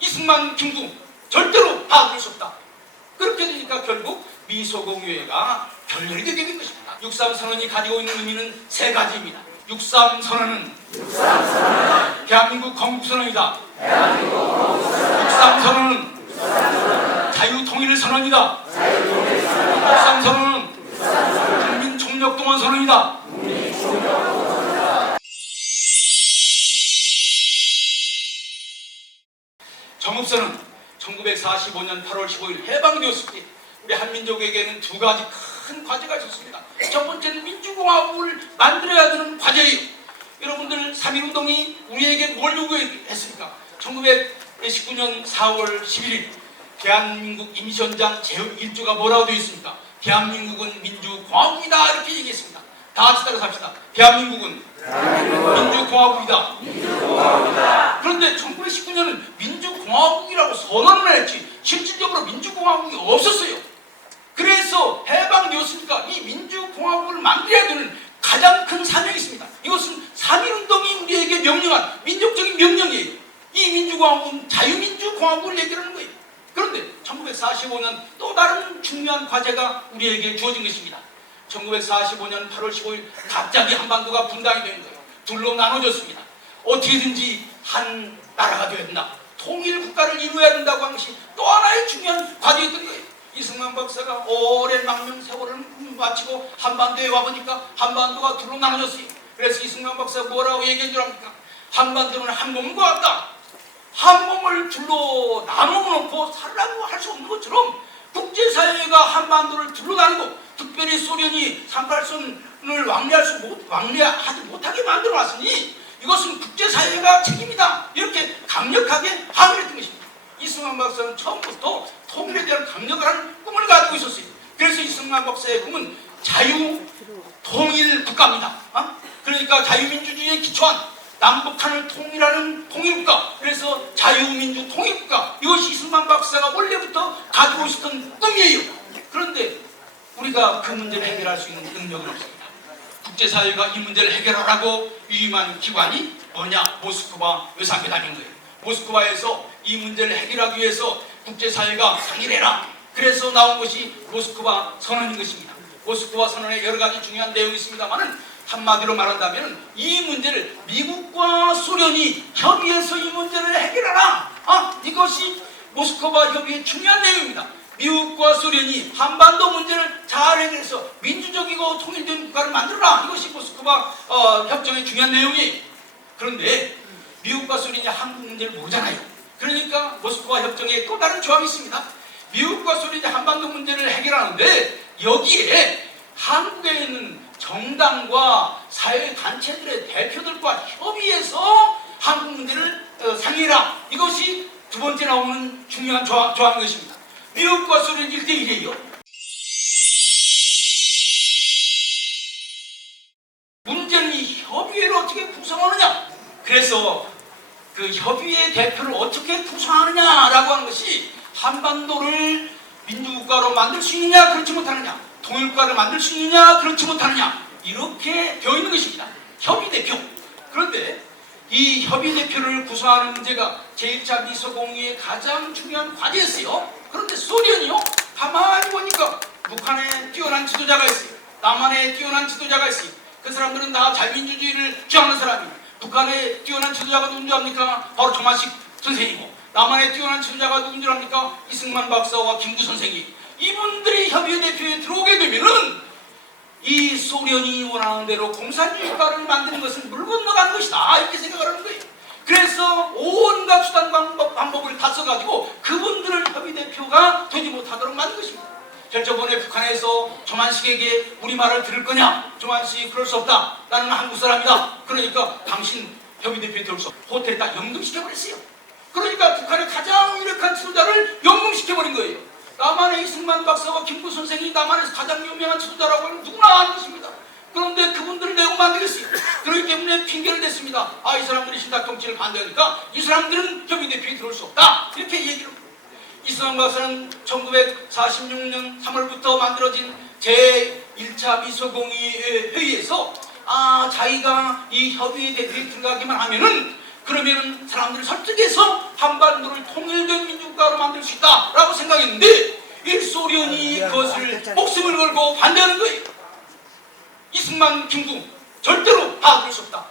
이승만, 김구 절대로 받을 수 없다. 그렇게 되니까 결국 미소공유회가 결렬이 되게 된 것입니다. 6.3 선언이 가지고 있는 의미는 세 가지입니다. 6.3 선언은 대한민국 건국선언이다. 6.3 선언은 자유통일 선언이다. 6.3 선언은 국민총력동원 선언이다. 정읍선은 1945년 8월 15일 해방되었을 때 우리 한민족에게는 두 가지 큰 과제가 있었습니다. 첫 번째는 민주공화국을 만들어야 되는 과제예요. 여러분들 3.1운동이 우리에게 뭘 요구했습니까? 1919년 4월 11일 대한민국 임시원장 제1조가 뭐라고 되어 있습니까? 대한민국은 민주공화국이다 이렇게 얘기했습니다. 다 같이 따라서 합시다. 대한민국은 민주공화국이다. 그런데 1919년은 민주공화국이라고 선언을 했지 실질적으로 민주공화국이 없었어요. 그래서 해방되었으니까 이 민주공화국을 만들어야 되는 가장 큰 사명이 있습니다. 이것은 3.1운동이 우리에게 명령한 민족적인 명령이에요. 이 민주공화국은 자유민주공화국을 얘기하는 거예요. 그런데 1945년 또 다른 중요한 과제가 우리에게 주어진 것입니다. 1945년 8월 15일 갑자기 한반도가 분단이 된 거예요. 둘로 나눠졌습니다. 어떻게든지 한 나라가 되어야 된다. 통일 국가를 이루어야 된다고 하는 것이 또 하나의 중요한 과제였던 거예요. 이승만 박사가 오랜 망명 세월을 마치고 한반도에 와보니까 한반도가 둘로 나눠졌어요. 그래서 이승만 박사가 뭐라고 얘기한 줄 압니까? 한반도는 한 몸과 같다. 한 몸을 둘로 나눠 놓고 살라고 할 수 없는 것처럼 국제사회가 한반도를 둘로 나누고 특별히 소련이 38선을 왕래하지 못하게 만들어 놨으니 이것은 국제사회가 책임이다. 이렇게 강력하게 항의를 했던 것입니다. 이승만 박사는 처음부터 통일에 대한 강력한 꿈을 가지고 있었어요. 그래서 이승만 박사의 꿈은 자유 통일 국가입니다. 그러니까 자유민주주의에 기초한 남북한을 통일하는 통일국가, 그래서 자유민주 통일국가, 이것이 이승만 박사가 원래부터 가지고 있었던 꿈이에요. 그런데 우리가 그 문제를 해결할 수 있는 능력은 없습니다. 국제사회가 이 문제를 해결하라고 위임한 기관이 뭐냐? 모스크바 의상회담인 거예요. 모스크바에서 이 문제를 해결하기 위해서 국제사회가 상의를 해라. 그래서 나온 것이 모스크바 선언인 것입니다. 모스크바 선언에 여러 가지 중요한 내용이 있습니다만은 한마디로 말한다면 이 문제를 미국과 소련이 협의해서 이 문제를 해결하라. 이것이 모스크바 협의의 중요한 내용입니다. 미국과 소련이 한반도 문제를 잘 해결해서 민주적이고 통일된 국가를 만들어라. 이것이 모스크바 협정의 중요한 내용이에요. 그런데 미국과 소련이 한국 문제를 모르잖아요. 그러니까 모스크바 협정에 또 다른 조항이 있습니다. 미국과 소련이 한반도 문제를 해결하는데 여기에 한국에 있는 정당과 사회단체들의 대표들과 협의해서 한국 문제를 상의해라. 이것이 두 번째 나오는 중요한 조항인 것입니다. 미국과 소련 1대1이에요. 문제는 이 협의회를 어떻게 구성하느냐. 그래서 그 협의회 대표를 어떻게 구성하느냐라고 하는 것이 한반도를 민주국가로 만들 수 있느냐 그렇지 못하느냐, 통일국가를 만들 수 있느냐 그렇지 못하느냐, 이렇게 되어 있는 것입니다. 협의대표. 그런데 이 협의대표를 구성하는 문제가 제1차 미소공유의 가장 중요한 과제였어요. 그런데 소련이요, 가만히 보니까 북한에 뛰어난 지도자가 있어요. 남한에 뛰어난 지도자가 있어요. 그 사람들은 다 자유민주주의를 주장하는 사람이에요. 북한에 뛰어난 지도자가 누군지 압니까? 바로 조만식 선생이고, 남한에 뛰어난 지도자가 누군지 압니까? 이승만 박사와 김구 선생이. 이분들이 협의회 대표에 들어오게 되면은 이 소련이 원하는 대로 공산주의 국가를 만드는 것은 물 건너가는 것이다. 이렇게 생각을 하는 거예요. 그래서 온갖 수단 방법을 다 써가지고 그분들을 협의 대표가 되지 못하도록 만든 것입니다. 저번에 북한에서 조만식에게 우리 말을 들을 거냐? 조만식 그럴 수 없다. 나는 한국 사람이다. 그러니까 당신 협의 대표에 들을 수 없다. 호텔에다 연금시켜버렸어요. 그러니까 북한의 가장 유력한 지도자를 연금시켜버린 거예요. 남한의 이승만 박사와 김구 선생이 남한에서 가장 유명한 지도자라고 하면 누구나 아는 것입니다. 그런데 그분들을 내용 안 되겠어요. 그렇기 때문에 핑계를 댔습니다. 이 사람들이 신탁정치를 반대하니까 이 사람들은 협의 대표에 들어올 수 없다. 이렇게 얘기를 합니다. 이승만 박사는 1946년 3월부터 만들어진 제1차 미소공유회 회의에서 자기가 이 협의회 대표에 들어가기만 하면은 그러면은 사람들이 설득해서 한반도를 통일된 민주국가로 만들 수 있다라고 생각했는데 이 소련이 그것을 목숨을 걸고 반대하는 거예요. 이승만, 김구 절대로 받아들일 수 없다.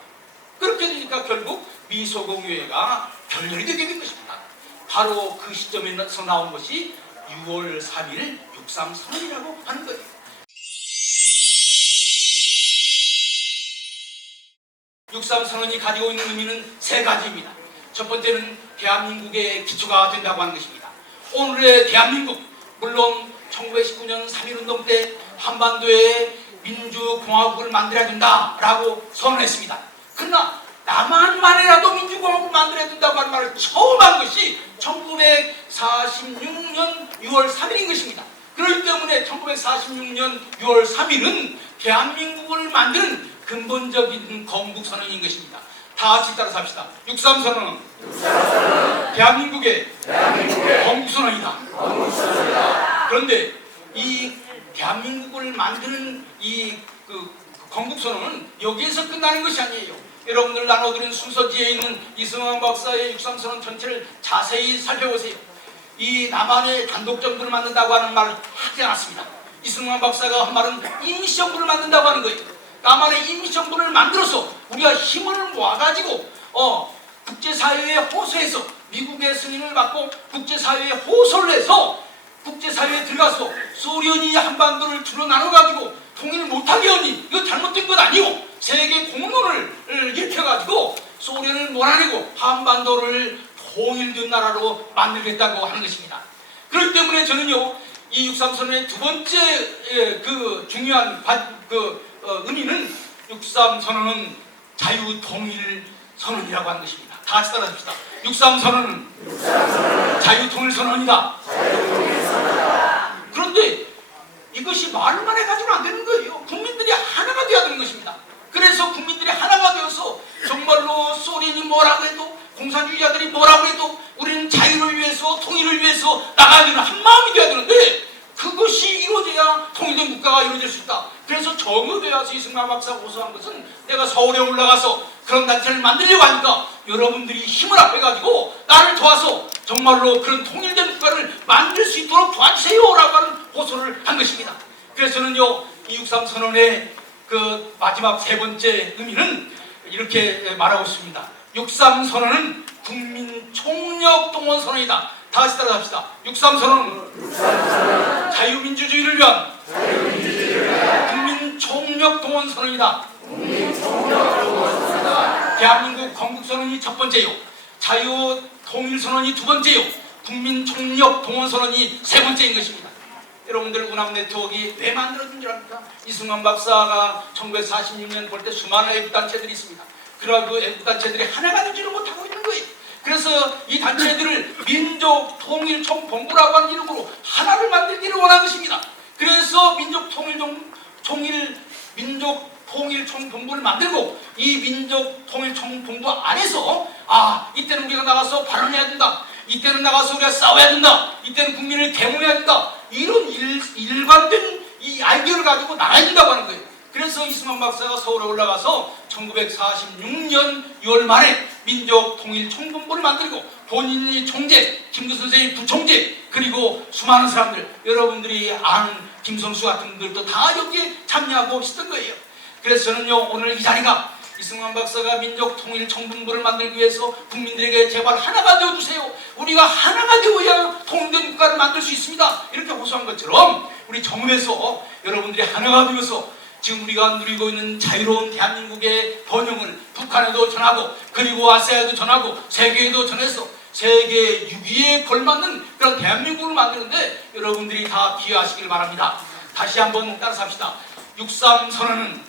그렇게 되니까 결국 미소공유회가 결렬이 되게 된 것입니다. 바로 그 시점에서 나온 것이 6월 3일 6.3 선언이라고 하는 거예요. 육삼 선언이 가지고 있는 의미는 세 가지입니다. 첫 번째는 대한민국의 기초가 된다고 하는 것입니다. 오늘의 대한민국, 물론 1919년 3.1운동 때 한반도에 민주공화국을 만들어야 된다라고 선언했습니다. 그러나 남한만이라도 민주공화국을 만들어야 된다고 하는 말을 처음 한 것이 1946년 6월 3일인 것입니다. 그렇기 때문에 1946년 6월 3일은 대한민국을 만드는 근본적인 건국선언인 것입니다. 다 같이 따라서 합시다. 6.3 선언은 대한민국의 건국선언이다. 그런데 이 대한민국을 만드는 이 건국선언은 여기에서 끝나는 것이 아니에요. 여러분들 나눠드린 순서지에 있는 이승만 박사의 6.3 선언 전체를 자세히 살펴보세요. 이 남한의 단독정부를 만든다고 하는 말을 하지 않았습니다. 이승만 박사가 한 말은 임시정부를 만든다고 하는 거예요. 남한의 임시정부를 만들어서 우리가 힘을 모아가지고 국제사회에 호소해서 미국의 승인을 받고 국제사회에 호소를 해서 국제사회에 들어가서 소련이 한반도를 줄여 나눠가지고 통일을 못하게 하니 이거 잘못된 건 아니고 세계 공론을 일으켜가지고 소련을 몰아내고 한반도를 통일된 나라로 만들겠다고 하는 것입니다. 그렇기 때문에 저는요 이 6.3 선언의 두 번째 중요한 의미는 6.3 선언은 자유통일 선언이라고 하는 것입니다. 다 같이 따라합시다. 6.3 선언은 자유통일 선언이다. 그런데 이것이 말만 해가지고는 안 되는 거예요. 국민들이 하나가 되어야 되는 것입니다. 그래서 국민들이 하나가 되어서 정말로 소련이 뭐라고 해도 공산주의자들이 뭐라고 해도 우리는 자유를 위해서 통일을 위해서 나가야 되는 한마음이 되어야 되는데 그것이 이루어져야 통일된 국가가 이루어질 수 있다. 그래서 정읍에 와서 이승만 박사가 호소한 것은 내가 서울에 올라가서 그런 단체를 만들려고 하니까 여러분들이 힘을 합해가지고 나를 도와서 정말로 그런 통일된 국가를 만들 수 있도록 도와주세요 라고 하는 호소를 한 것입니다. 그래서 저는요 이 6.3 선언의 그 마지막 세 번째 의미는 이렇게 말하고 있습니다. 6.3 선언은 국민 총력 동원 선언이다. 다 같이 따라합시다. 6.3 선언은 자유민주주의를 위한 국민 총력 동원 선언이다. 대한민국 건국선언이 첫 번째요. 자유통일선언이 두 번째요. 국민 총력 동원 선언이 세 번째인 것입니다. 여러분들 운합 네트워크가 왜 만들어진 줄 압니까? 이승만 박사가 1946년 볼 때 수많은 애국단체들이 있습니다. 그러나 그 애국단체들이 하나가 되지를 못하고 있는 거예요. 그래서 이 단체들을 민족통일총본부라고 하는 이름으로 하나를 만들기를 원한 것입니다. 그래서 민족통일총본부를 만들고 이 민족통일총본부 안에서 이때는 우리가 나가서 발언해야 된다. 이때는 나가서 우리가 싸워야 된다. 이때는 국민을 계몽해야 된다. 이런 일관된 이 아이디어를 가지고 나가야 된다고 하는 거예요. 그래서 이승만 박사가 서울에 올라가서 1946년 6월 말에 민족통일총본부를 만들고 본인이 총재, 김구 선생이 부총재, 그리고 수많은 사람들, 여러분들이 아는 김성수 같은 분들도 다 여기에 참여하고 있었던 거예요. 그래서 저는요 오늘 이 자리가 이승만 박사가 민족통일총본부를 만들기 위해서 국민들에게 제발 하나가 되어주세요. 우리가 하나가 되어야 통일된 국가를 만들 수 있습니다. 이렇게 호소한 것처럼 우리 정읍에서 여러분들이 하나가 되어서 지금 우리가 누리고 있는 자유로운 대한민국의 번영을 북한에도 전하고 그리고 아시아에도 전하고 세계에도 전해서 세계 6위에 걸맞는 그런 대한민국을 만드는데 여러분들이 다 기여하시길 바랍니다. 다시 한번 따라서 합시다. 6.3 선언은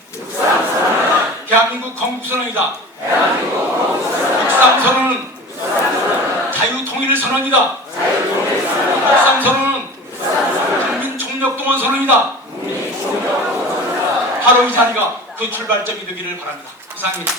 대한민국 건국선언이다. 6.3 선언은 자유통일 선언이다. 6.3 선언은 국민총력동원 선언이다. 바로 이 자리가 그 출발점이 되기를 바랍니다. 이상입니다.